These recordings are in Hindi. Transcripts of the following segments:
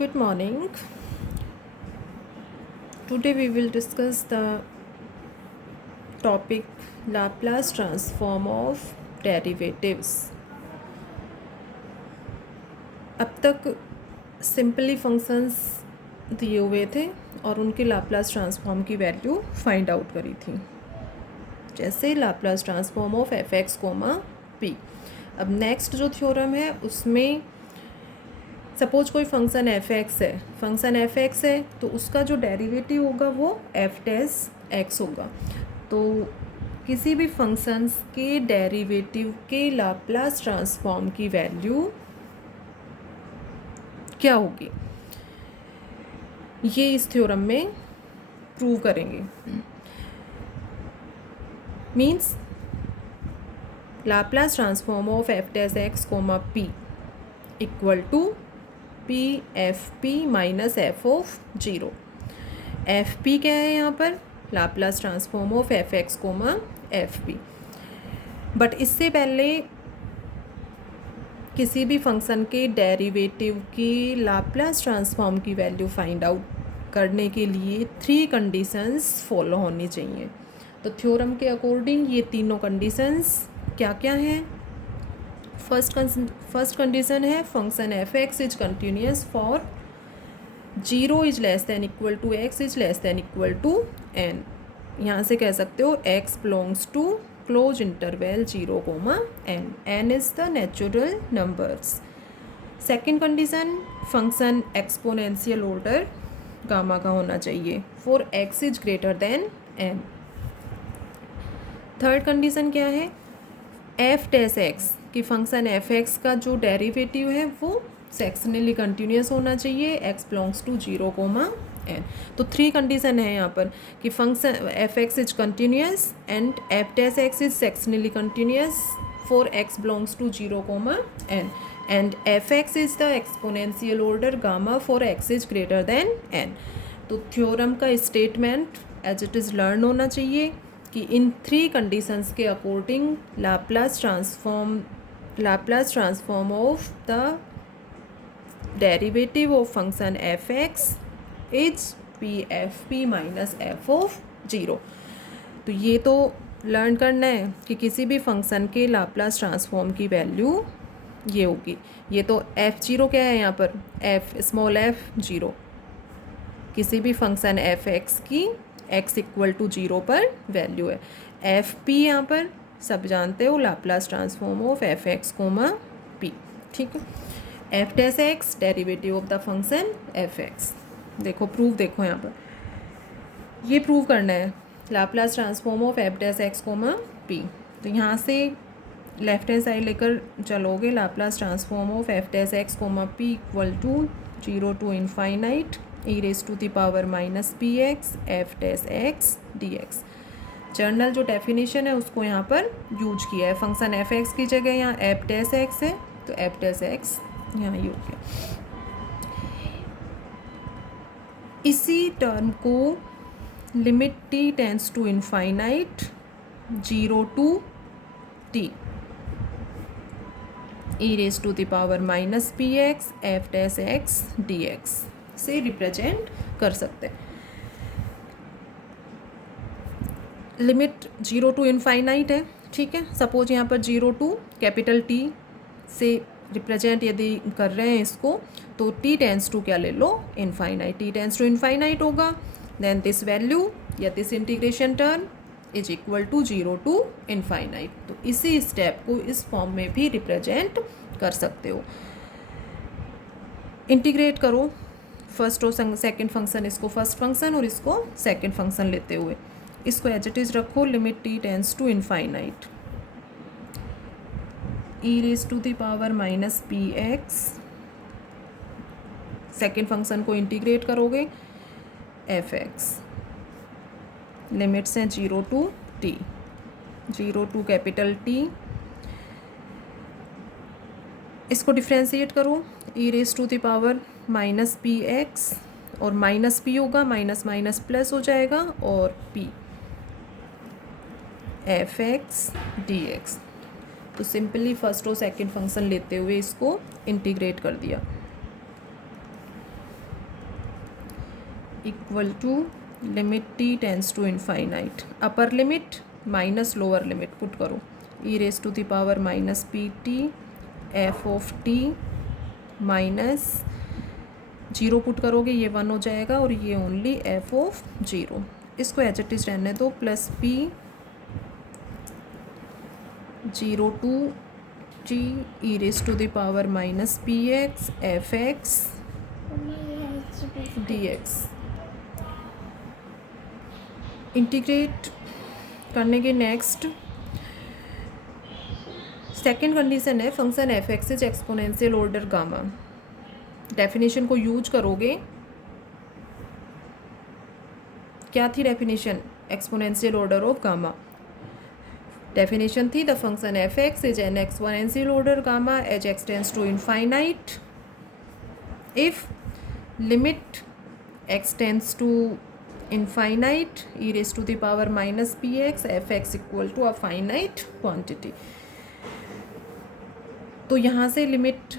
Good morning. Today we will discuss the topic Laplace transform of derivatives. अब तक सिंपली फंक्शंस दिए हुए थे और उनके लाप्लास ट्रांसफॉर्म की वैल्यू फाइंड आउट करी थी, जैसे Laplace transform of F x comma P. अब नेक्स्ट जो थ्योरम है उसमें सपोज कोई फंक्शन एफ एक्स है तो उसका जो डेरिवेटिव होगा वो एफ डैश एक्स होगा। तो किसी भी फंक्शंस के डेरिवेटिव के लाप्लास ट्रांसफॉर्म की वैल्यू क्या होगी, ये इस थ्योरम में प्रूव करेंगे। Means Laplace transform of F dash x comma P equal to P F P minus F of zero. F P क्या है यहाँ पर? Laplace transform of F x comma F P. But इससे पहले किसी भी फंक्शन के डेरिवेटिव की लाप्लास ट्रांसफॉर्म की वैल्यू फाइंड आउट करने के लिए 3 कंडीशंस फॉलो होनी चाहिए। तो थ्योरम के अकॉर्डिंग ये तीनों कंडीशंस क्या क्या हैं? फर्स्ट कंडीशन है function F x is continuous for 0 is less than equal to X is less than equal to N. यहाँ से कह सकते हो X belongs to close interval 0, N. N is the natural numbers. Second condition function exponential order gamma का होना चाहिए for x is greater then N. Third condition क्या है? एफ डैश एक्स कि फंक्शन एफ एक्स का जो डेरिवेटिव है वो सेक्शनली कंटिन्यूस होना चाहिए, एक्स बिलोंग्स टू 0, एन। तो 3 कंडीशन है यहाँ पर कि function F x is continuous and f dash x is sectionally continuous for x belongs to 0, n and f x is the exponential order gamma for x is greater then n. तो थ्योरम का statement as it is learn होना चाहिए कि इन 3 कंडीशंस के according Laplace transform of the derivative of function F x is p F P minus F of 0। तो ये तो लर्न करना है कि किसी भी फंक्शन के लाप्लास ट्रांसफॉर्म की वैल्यू ये होगी। ये तो f0 क्या है यहाँ पर? स्मॉल f0 किसी भी फंक्शन एफ एक्स की x इक्वल टू 0 पर वैल्यू है। एफ पी यहाँ पर सब जानते हो Laplace transform of F x comma p. ठीक है, F dash x derivative of the function F x. देखो प्रूफ देखो यहाँ पर, ये प्रूव करना है Laplace transform of F dash x comma p. तो यहाँ से लेफ्ट हैंड साइड लेकर चलोगे, Laplace transform of F dash x comma P equal to 0 to infinite e raise to the power minus p x f dash x d x. Journal जो डेफिनेशन है उसको यहाँ पर यूज किया है। फंक्शन एफ एक्स की जगह यहाँ एफ डैश एक्स है तो एफ डैश एक्स यहाँ यूज किया। इसी टर्म को limit t tends to infinite 0 to t e raise to the power minus p x f dash x d x से रिप्रेजेंट कर सकते हैं। लिमिट 0 टू इनफाइनाइट है, ठीक है। सपोज यहाँ पर 0 टू कैपिटल टी से रिप्रेजेंट यदि कर रहे हैं इसको, तो टी टेंस टू क्या ले लो? Infinite. T tends to infinite होगा, देन दिस वैल्यू या this integration term is equal to 0 to infinite. तो इसी स्टेप को इस फॉर्म में भी रिप्रेजेंट कर सकते हो। इंटीग्रेट करो फर्स्ट और सेकंड फंक्शन, इसको फर्स्ट फंक्शन और इसको सेकंड फंक्शन लेते हुए इसको एज इट इज़ रखो। Limit t tends to infinite e raise to the power minus p x, second function को इंटीग्रेट करोगे एफ एक्स। लिमिट्स हैं 0 to t, 0 to capital T, इसको डिफ्रेंशिएट करो e raise to the power minus p x और माइनस पी होगा, माइनस माइनस प्लस हो जाएगा और P f x d x. तो सिंपली फर्स्ट और सेकंड फंक्शन लेते हुए इसको इंटीग्रेट कर दिया। Equal to limit t tends to infinite, upper limit minus lower limit put करो, e raise to the power minus p t f of t minus 0 put करोगे, ये 1 हो जाएगा और ये ओनली एफ ऑफ 0। इसको एच इट इज रहने दो, plus p 0 to t e raise to the power minus p x f x d x. Integrate करने के नेक्स्ट सेकेंड कंडीशन है function F x is exponential order gamma. Definition को यूज करोगे, क्या थी definition? Exponential order of gamma. Definition थी the function F x is an exponential order gamma as x tends to infinite if limit x tends to infinite e raise to the power minus p x f x equal to a finite quantity. तो यहाँ से limit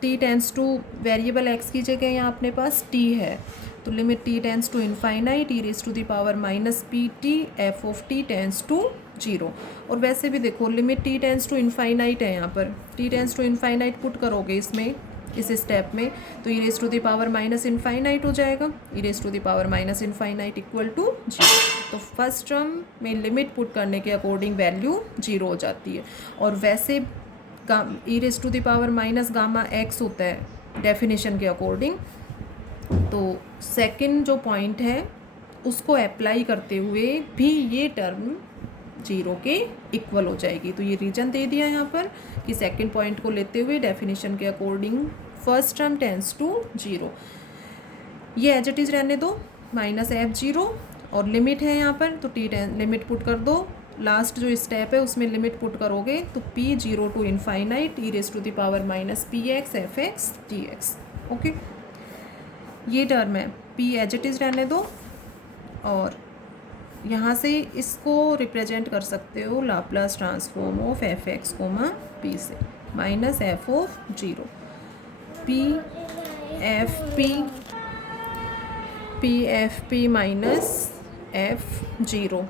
t tends to variable x की जगह यहाँ अपने पास टी है, तो limit t tends to infinite e raise to the power minus p t f of t tends to 0। और वैसे भी देखो limit t tends to infinite है, यहाँ पर t tends to infinite put करोगे इसमें इस स्टेप में, तो e raise to the power minus infinite हो जाएगा, e raise to the power minus infinite equal to 0। तो फर्स्ट टर्म में लिमिट पुट करने के अकॉर्डिंग वैल्यू 0 हो जाती है। और वैसे e raise to the power minus gamma x होता है डेफिनेशन के अकॉर्डिंग। तो सेकंड जो पॉइंट है उसको अप्लाई करते हुए भी ये टर्म 0 के इक्वल हो जाएगी। तो ये रीजन दे दिया यहाँ पर कि सेकंड पॉइंट को लेते हुए डेफिनेशन के according first term tends to 0। ये एज इट इज रहने दो माइनस एफ 0 और लिमिट है यहाँ पर, तो टी लिमिट पुट कर दो। लास्ट जो स्टेप है उसमें लिमिट पुट करोगे तो p 0 to infinite e raise to the power minus p x f x d x. Okay, ये टर्म है, p एज इट इज रहने दो और यहाँ से इसको रिप्रेजेंट कर सकते हो Laplace transform of F x comma p से minus F of 0 p F P minus f 0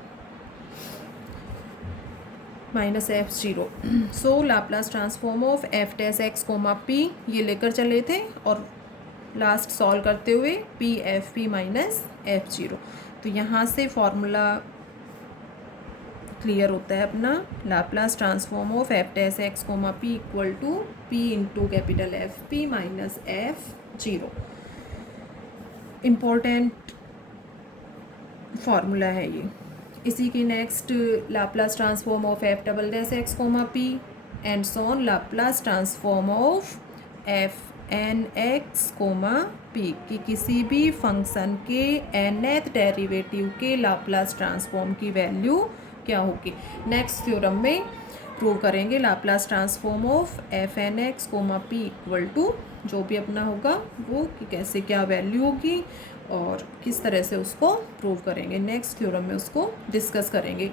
minus f 0। So Laplace transform of F dash x comma p ये लेकर चले थे और लास्ट सॉल्व करते हुए p F P minus f 0। तो यहाँ से फॉर्मूला क्लियर होता है अपना, Laplace transform of F dash x comma P equal to p into capital F P minus f 0। Important formula है ये। इसी की next Laplace transform of f double dash x comma p and so on Laplace transform of f n x comma p कि किसी भी फंक्शन के nth डेरिवेटिव के लाप्लास ट्रांसफॉर्म की वैल्यू क्या होगी। नेक्स्ट थ्योरम में प्रूव करेंगे Laplace transform of f n x comma P equal to जो भी अपना होगा वो कि कैसे क्या वैल्यू होगी और किस तरह से उसको प्रूव करेंगे। नेक्स्ट थ्योरम में उसको डिस्कस करेंगे।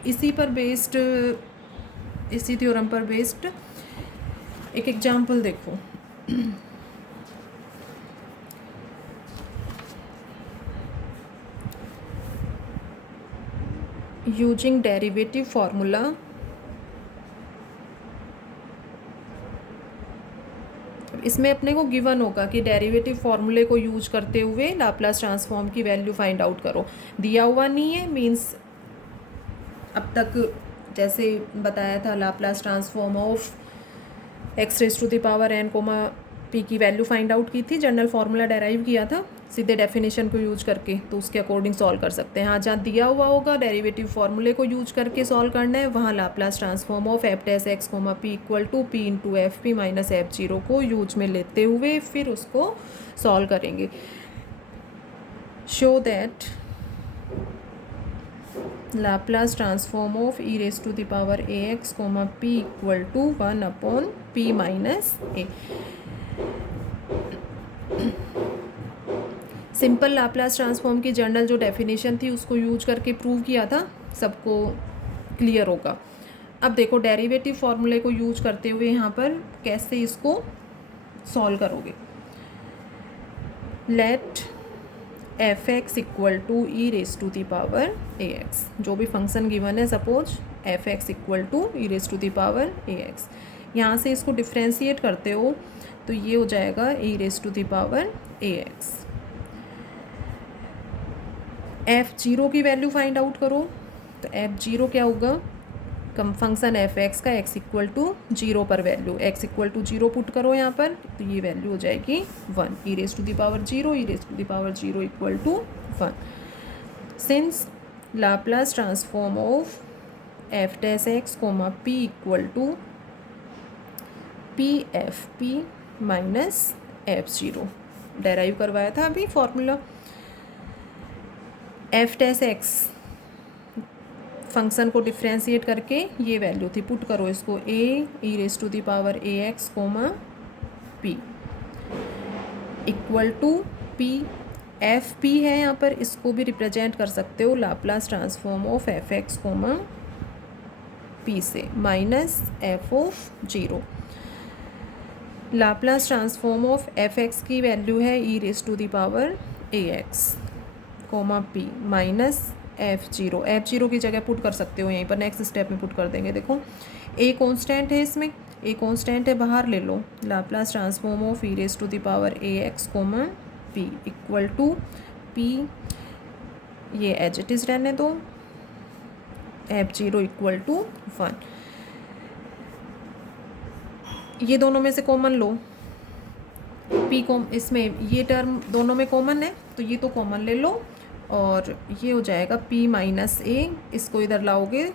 इसी थ्योरम पर बेस्ड एक एग्जांपल देखो। यूजिंग डेरिवेटिव फार्मूला इसमें अपने को गिवन होगा कि डेरिवेटिव फार्मूले को यूज करते हुए लाप्लास ट्रांसफॉर्म की वैल्यू फाइंड आउट करो। दिया हुआ नहीं है, मींस अब तक जैसे बताया था Laplace transform of x raise to the power n comma p की वैल्यू फाइंड आउट की थी, जनरल फार्मूला डेराइव किया था सीधे डेफिनेशन को यूज करके, तो उसके अकॉर्डिंग सॉल्व कर सकते हैं। हाँ, जहाँ दिया हुआ होगा डेरिवेटिव फार्मूले को यूज करके सॉल्व करना है, वहाँ Laplace transform of F dash x comma P equal to p into f P minus f 0 को यूज में लेते हुए फिर उसको सॉल्व करेंगे। Show that Laplace transform of e raise to the power a x comma P equal to 1 upon p minus a. Simple Laplace transform की जनरल जो डेफिनेशन थी उसको यूज करके प्रूव किया था, सबको क्लियर होगा। अब देखो डेरिवेटिव फार्मूले को यूज करते हुए यहाँ पर कैसे इसको सॉल्व करोगे। Let f x equal to e raise to the power a x, जो भी फंक्शन गिवन है suppose f x equal to e raise to the power a x, यहाँ से इसको डिफ्रेंशिएट करते हो तो ये हो जाएगा e raise to the power a x. F zero की वैल्यू फाइंड आउट करो, तो एफ जीरो क्या होगा, कम फंक्शन एफ एक्स का एक्स इक्वल टू जीरो पर value, x equal to zero put करो यहाँ पर, तो ये वैल्यू हो जाएगी 1, e raise to the power zero, e raise to the power zero equal to 1। Since Laplace transform of F dash x comma P equal to P F P minus f zero, derive करवाया था अभी formula. F dash x function को डिफ्रेंशिएट करके ये वैल्यू थी, पुट करो इसको a e raise to the power a x comma P equal to P F p है यहाँ पर, इसको भी रिप्रेजेंट कर सकते हो Laplace transform of F x comma p से, minus F of zero. Laplace transform of F x की वैल्यू है e raise to the power a x comma p minus f zero, f zero की जगह पुट कर सकते हो यहीं पर, नेक्स्ट स्टेप में पुट कर देंगे। देखो ए कांस्टेंट है इसमें, ए कांस्टेंट है बाहर ले लो, Laplace transform of e raise to the power a x comma P equal to p, ये एज इट इज़ रहने दो, एफ जीरो इक्वल टू 1। ये दोनों में से कॉमन लो, पी कॉम इसमें ये टर्म दोनों में कॉमन है तो ये तो कॉमन ले लो, और ये हो जाएगा p माइनस ए, इसको इधर लाओगे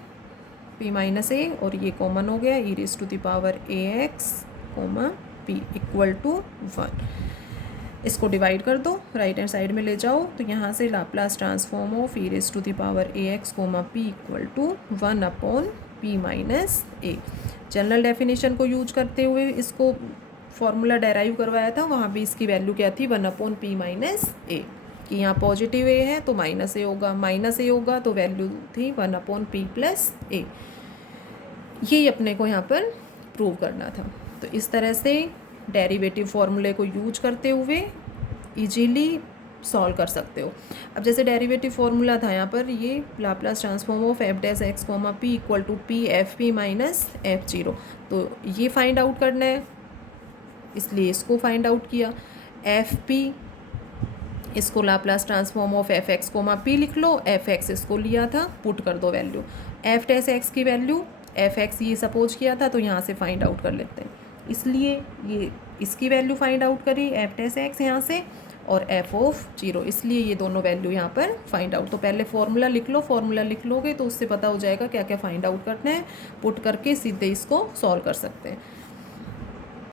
p माइनस ए, और ये कॉमन हो गया e raise to the power a x comma P equal to 1। इसको डिवाइड कर दो, राइट हैंड साइड में ले जाओ, तो यहाँ से Laplace transform of e raise to the power a x comma P equal to 1 upon p minus a. General definition को यूज करते हुए इसको फॉर्मूला डेराइव करवाया था, वहाँ भी इसकी वैल्यू क्या थी 1 अपॉन p माइनस ए, कि यहाँ पॉजिटिव ए है तो माइनस ए होगा, माइनस ए होगा तो वैल्यू थी 1 अपॉन p प्लस ए। यही अपने को यहाँ पर प्रूव करना था। तो इस तरह से डेरिवेटिव फॉर्मूले को यूज करते हुए इजीली सॉल्व कर सकते हो। अब जैसे डेरिवेटिव फॉर्मूला था यहाँ पर, ये Laplace transform of F dash x comma P equal to P F P minus f zero, तो ये फाइंड आउट करना है, इसलिए इसको फाइंड आउट किया। एफ पी इसको Laplace transform of F x comma p लिख लो, एफ एक्स इसको लिया था, पुट कर दो वैल्यू, एफ डैश एक्स की वैल्यू एफ एक्स ये सपोज किया था तो यहाँ से फाइंड आउट कर लेते हैं, इसलिए ये इसकी वैल्यू फाइंड आउट करी एफ डैश एक्स यहाँ से, और एफ ऑफ जीरो, इसलिए ये दोनों वैल्यू यहाँ पर फाइंड आउट। तो पहले फॉर्मूला लिख लो, फॉर्मूला लिख लोगे तो उससे पता हो जाएगा क्या क्या फाइंड आउट करना है, पुट करके सीधे इसको सॉल्व कर सकते हैं।